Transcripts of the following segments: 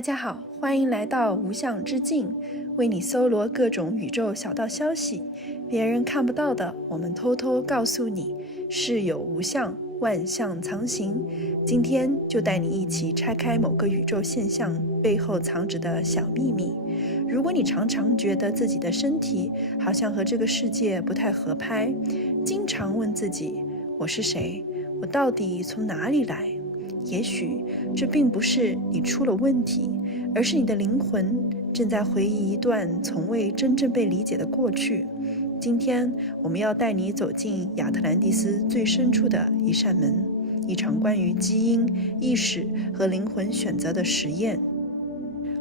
大家好，欢迎来到无相之境，为你搜罗各种宇宙小道消息，别人看不到的，我们偷偷告诉你。世有无相，万象藏形。今天就带你一起拆开某个宇宙现象背后藏着的小秘密。如果你常常觉得自己的身体好像和这个世界不太合拍，经常问自己，我是谁？我到底从哪里来？也许这并不是你出了问题，而是你的灵魂正在回忆一段从未真正被理解的过去。今天我们要带你走进亚特兰蒂斯最深处的一扇门，一场关于基因、意识和灵魂选择的实验。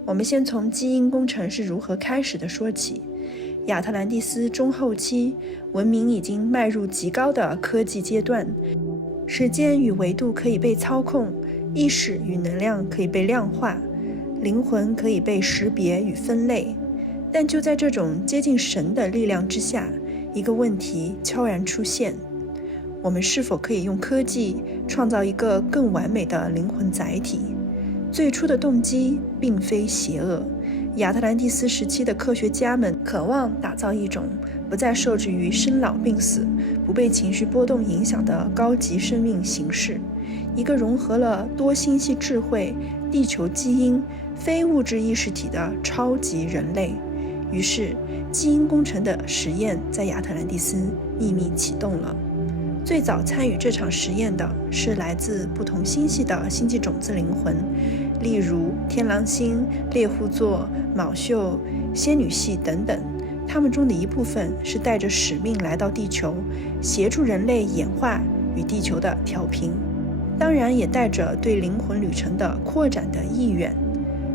我们先从基因工程是如何开始的说起。亚特兰蒂斯中后期，文明已经迈入极高的科技阶段，时间与维度可以被操控，意识与能量可以被量化，灵魂可以被识别与分类。但就在这种接近神的力量之下，一个问题悄然出现：我们是否可以用科技创造一个更完美的灵魂载体？最初的动机并非邪恶，亚特兰蒂斯时期的科学家们渴望打造一种不再受制于生老病死、不被情绪波动影响的高级生命形式，一个融合了多星系智慧、地球基因、非物质意识体的超级人类。于是，基因工程的实验在亚特兰蒂斯秘密启动了。最早参与这场实验的是来自不同星系的星际种子灵魂，例如天狼星、猎户座、昴宿、仙女系等等。他们中的一部分是带着使命来到地球，协助人类演化与地球的调频，当然也带着对灵魂旅程的扩展的意愿。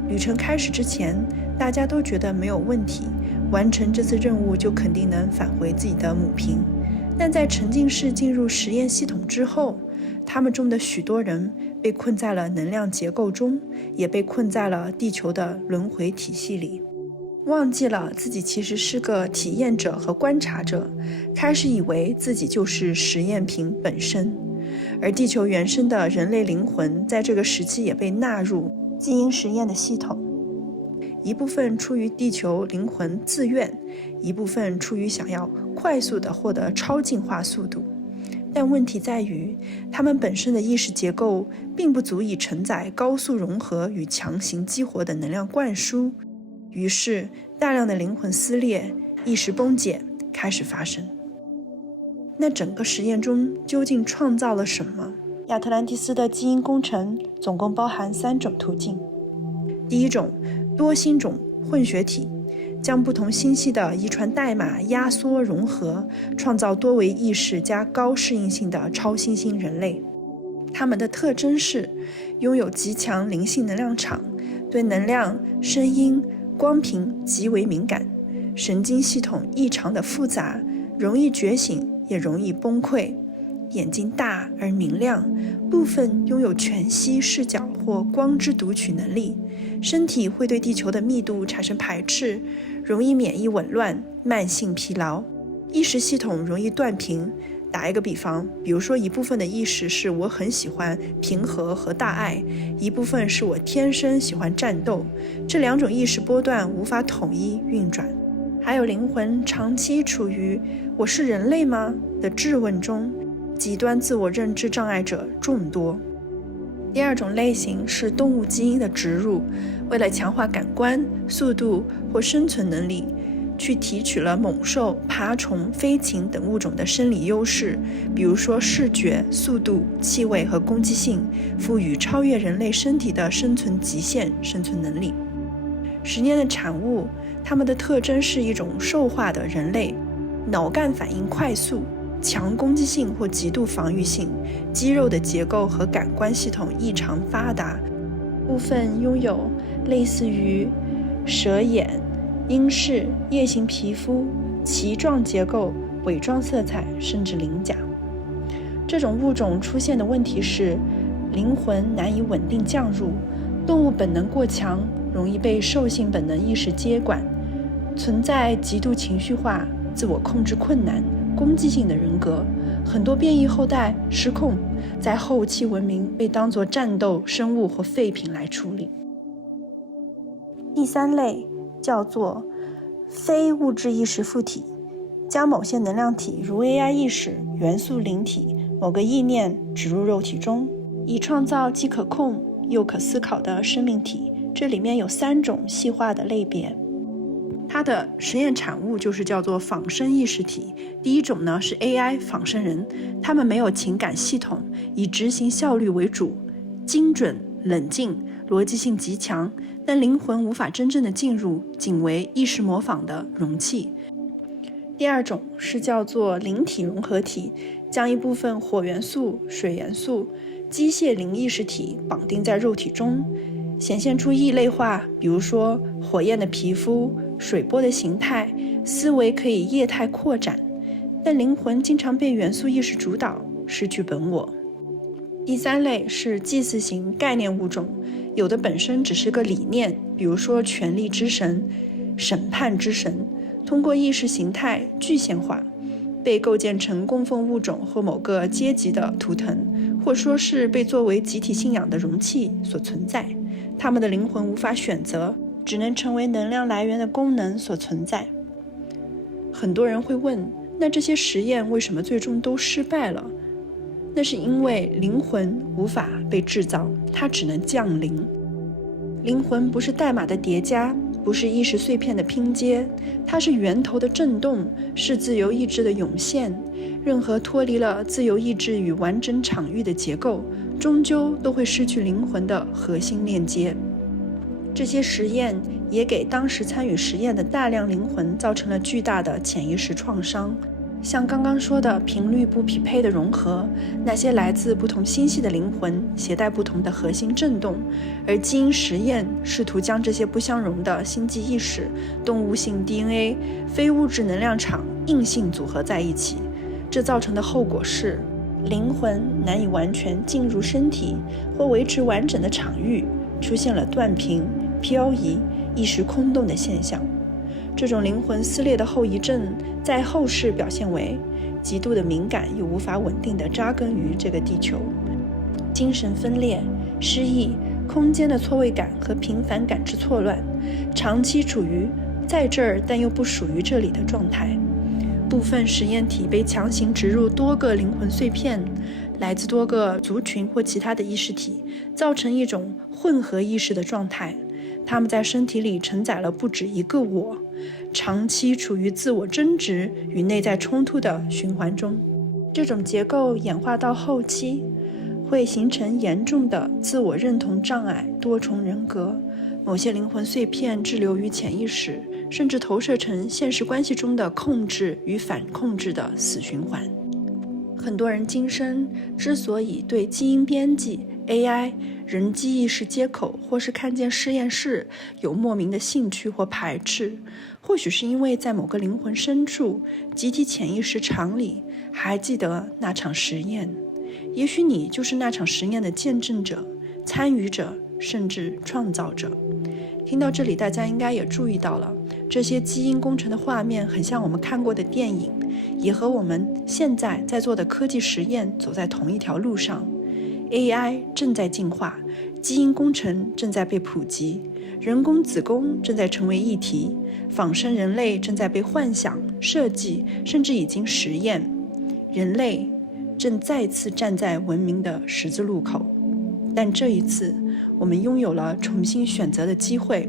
旅程开始之前，大家都觉得没有问题，完成这次任务就肯定能返回自己的母屏。但在沉浸式进入实验系统之后，他们中的许多人被困在了能量结构中，也被困在了地球的轮回体系里，忘记了自己其实是个体验者和观察者，开始以为自己就是实验品本身。而地球原生的人类灵魂在这个时期也被纳入基因实验的系统，一部分出于地球灵魂自愿，一部分出于想要快速地获得超进化速度。但问题在于，它们本身的意识结构并不足以承载高速融合与强行激活的能量灌输，于是大量的灵魂撕裂、意识崩解开始发生。那整个实验中究竟创造了什么？亚特兰蒂斯的基因工程总共包含3种途径。第一种，多星种混血体，将不同星系的遗传代码压缩融合，创造多维意识加高适应性的超新星人类。它们的特征是拥有极强灵性能量场，对能量、声音、光频极为敏感，神经系统异常的复杂，容易觉醒也容易崩溃，眼睛大而明亮，部分拥有全息视角或光之读取能力，身体会对地球的密度产生排斥，容易免疫紊乱、慢性疲劳，意识系统容易断频。打一个比方，比如说一部分的意识是我很喜欢平和和大爱，一部分是我天生喜欢战斗，这2种意识波段无法统一运转。还有灵魂长期处于我是人类吗的质问中，极端自我认知障碍者众多。第2种类型是动物基因的植入，为了强化感官、速度或生存能力，去提取了猛兽、爬虫、飞禽等物种的生理优势，比如说视觉、速度、气味和攻击性，赋予超越人类身体的生存极限生存能力。实验的产物，它们的特征是一种兽化的人类，脑干反应快速，强攻击性或极度防御性，肌肉的结构和感官系统异常发达，部分拥有类似于蛇眼、鹰视、叶形皮肤、鳍状结构、伪装色彩，甚至鳞甲。这种物种出现的问题是，灵魂难以稳定降入，动物本能过强，容易被兽性本能意识接管，存在极度情绪化、自我控制困难、攻击性的人格，很多变异后代失控，在后期文明被当作战斗生物或废品来处理。第3类叫做非物质意识附体，将某些能量体如 AI 意识、元素灵体、某个意念植入肉体中，以创造既可控又可思考的生命体。这里面有3种细化的类别。它的实验产物就是叫做仿生意识体。第一种呢是 AI 仿生人，他们没有情感系统，以执行效率为主，精准、冷静，逻辑性极强，但灵魂无法真正的进入，仅为意识模仿的容器。第二种是叫做灵体融合体，将一部分火元素、水元素、机械灵意识体绑定在肉体中，显现出异类化，比如说火焰的皮肤、水波的形态，思维可以液态扩展，但灵魂经常被元素意识主导，失去本我。第3类是祭祀型概念物种，有的本身只是个理念，比如说权力之神、审判之神，通过意识形态具象化，被构建成供奉物种或某个阶级的图腾，或说是被作为集体信仰的容器所存在。他们的灵魂无法选择，只能成为能量来源的功能所存在。很多人会问，那这些实验为什么最终都失败了？那是因为灵魂无法被制造，它只能降临。灵魂不是代码的叠加，不是意识碎片的拼接，它是源头的震动，是自由意志的涌现。任何脱离了自由意志与完整场域的结构，终究都会失去灵魂的核心链接。这些实验也给当时参与实验的大量灵魂造成了巨大的潜意识创伤。像刚刚说的频率不匹配的融合，那些来自不同星系的灵魂携带不同的核心振动，而基因实验试图将这些不相容的星际意识、动物性 DNA、非物质能量场硬性组合在一起，这造成的后果是灵魂难以完全进入身体或维持完整的场域，出现了断频、漂移、意识空洞的现象。这种灵魂撕裂的后遗症在后世表现为极度的敏感又无法稳定地扎根于这个地球，精神分裂、失忆、空间的错位感和频繁感知错乱，长期处于在这儿但又不属于这里的状态。部分实验体被强行植入多个灵魂碎片，来自多个族群或其他的意识体，造成一种混合意识的状态。他们在身体里承载了不止一个我，长期处于自我争执与内在冲突的循环中。这种结构演化到后期，会形成严重的自我认同障碍、多重人格。某些灵魂碎片滞留于潜意识，甚至投射成现实关系中的控制与反控制的死循环。很多人今生之所以对基因编辑、AI、人机意识接口或是看见实验室有莫名的兴趣或排斥，或许是因为在某个灵魂深处、集体潜意识场里还记得那场实验。也许你就是那场实验的见证者、参与者，甚至创造者。听到这里，大家应该也注意到了，这些基因工程的画面很像我们看过的电影，也和我们现在在做的科技实验走在同一条路上。AI 正在进化，基因工程正在被普及，人工子宫正在成为议题，仿生人类正在被幻想、设计，甚至已经实验。人类正再次站在文明的十字路口，但这一次我们拥有了重新选择的机会，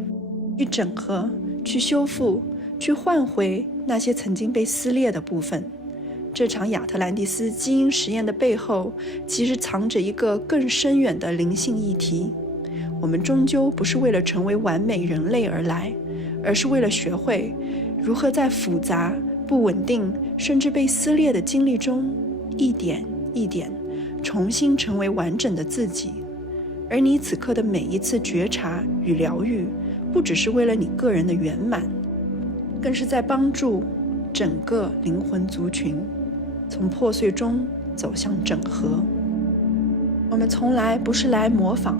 去整合、去修复、去换回那些曾经被撕裂的部分。这场亚特兰蒂斯基因实验的背后，其实藏着一个更深远的灵性议题。我们终究不是为了成为完美人类而来，而是为了学会如何在复杂、不稳定，甚至被撕裂的经历中，一点一点重新成为完整的自己。而你此刻的每一次觉察与疗愈，不只是为了你个人的圆满，更是在帮助整个灵魂族群从破碎中走向整合。我们从来不是来模仿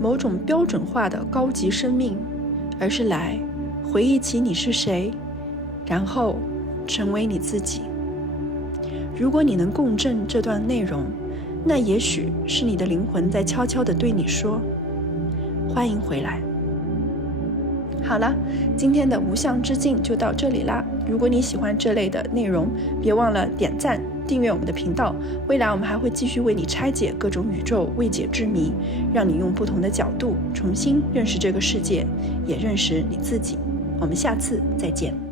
某种标准化的高级生命，而是来回忆起你是谁，然后成为你自己。如果你能共振这段内容，那也许是你的灵魂在悄悄地对你说：欢迎回来。好了，今天的无相之境就到这里啦。如果你喜欢这类的内容，别忘了点赞、订阅我们的频道。未来我们还会继续为你拆解各种宇宙未解之谜，让你用不同的角度重新认识这个世界，也认识你自己。我们下次再见。